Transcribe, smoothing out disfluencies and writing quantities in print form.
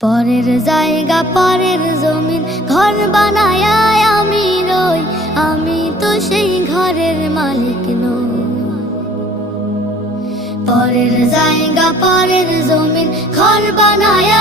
পরের জায়গা পরের জমিন ঘর বানায় আমি রই, আমি তো সেই ঘরের মালিক নই। পরের জায়গা পরের জমিন ঘর বানায়